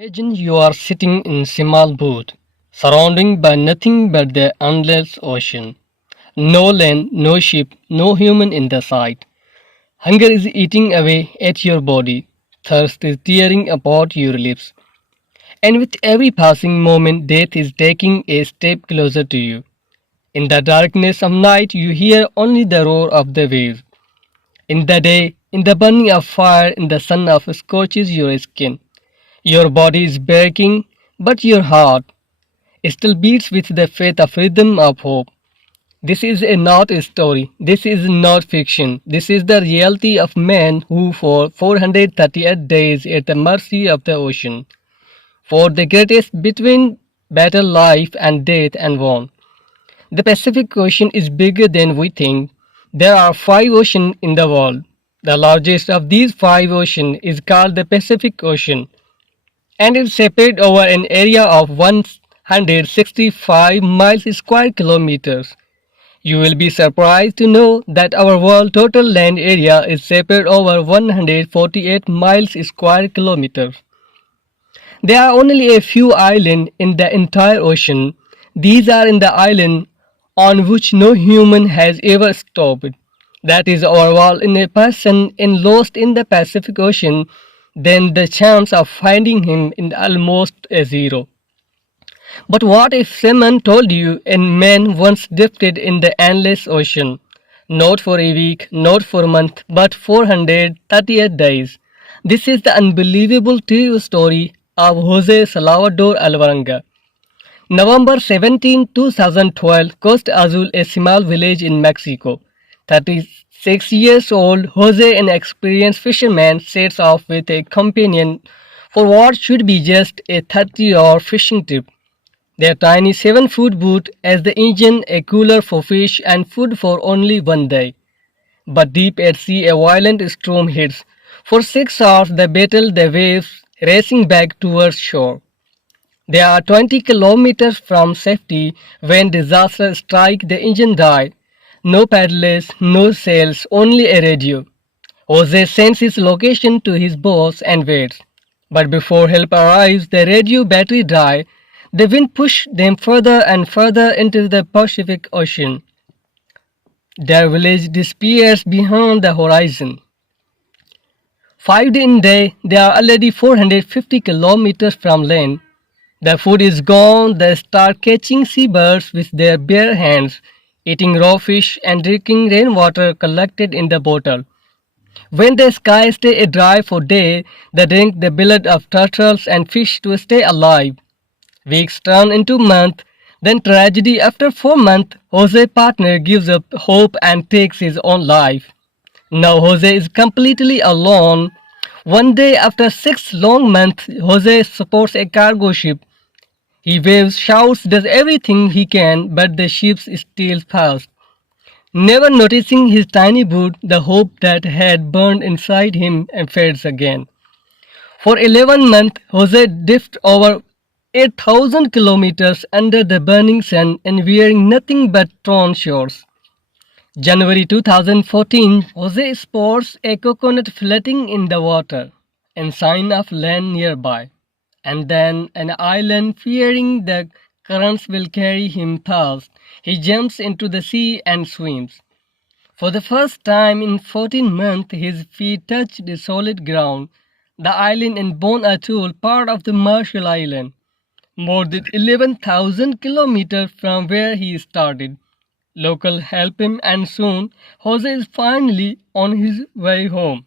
Imagine you are sitting in small boat, surrounded by nothing but the endless ocean. No land, no ship, no human in the sight. Hunger is eating away at your body. Thirst is tearing apart your lips. And with every passing moment, death is taking a step closer to you. In the darkness of night, you hear only the roar of the waves. In the day, in the burning of fire, in the sun of scorches your skin. Your body is breaking, but your heart still beats with the faith of rhythm of hope. This is not a story. This is not fiction. This is the reality of men who for 438 days at the mercy of the ocean. For the greatest between battle life and death and won. The Pacific Ocean is bigger than we think. There are five oceans in the world. The largest of these five oceans is called the Pacific Ocean, and it's spread over an area of 165 miles square kilometers. You will be surprised to know that our world total land area is spread over 148 miles square kilometers. There are only a few islands in the entire ocean. These are in the island on which no human has ever stopped. That is our world in a person in lost in the Pacific Ocean, then the chance of finding him is almost a zero. But what if someone told you a man once drifted in the endless ocean? Not for a week, not for a month, but 438 days. This is the unbelievable true story of Jose Salvador Alvarenga. November 17, 2012, Costa Azul, a small village in Mexico. 36 years old, Jose, an experienced fisherman, sets off with a companion for what should be just a 30-hour fishing trip. Their tiny 7-foot boat as the engine, a cooler for fish and food for only one day. But deep at sea, a violent storm hits. For 6 hours, they battle the waves, racing back towards shore. They are 20 kilometers from safety when disaster strikes. The engine dies. No paddlers, no sails, only a radio. Jose sends his location to his boss and waits. But before help arrives, the radio battery dies. The wind pushes them further and further into the Pacific Ocean. Their village disappears behind the horizon. 5 days in day, they are already 450 kilometers from land. The food is gone. They start catching seabirds with their bare hands, eating raw fish and drinking rainwater collected in the bottle. When the sky stays dry for days, they drink the blood of turtles and fish to stay alive. Weeks turn into months, then tragedy. After 4 months, Jose's partner gives up hope and takes his own life. Now Jose is completely alone. One day after 6 long months, Jose supports a cargo ship. He waves, shouts, does everything he can, but the ship steals fast. Never noticing his tiny boat, the hope that had burned inside him fades again. For 11 months, Jose drifts over 8,000 kilometers under the burning sun and wearing nothing but torn shorts. January 2014, Jose spots a coconut floating in the water, a sign of land nearby. And then an island, fearing the currents will carry him past, he jumps into the sea and swims. For the first time in 14 months, his feet touch the solid ground. The island in Bon Atoll, part of the Marshall Island, more than 11,000 kilometers from where he started. Locals help him, and soon Jose is finally on his way home.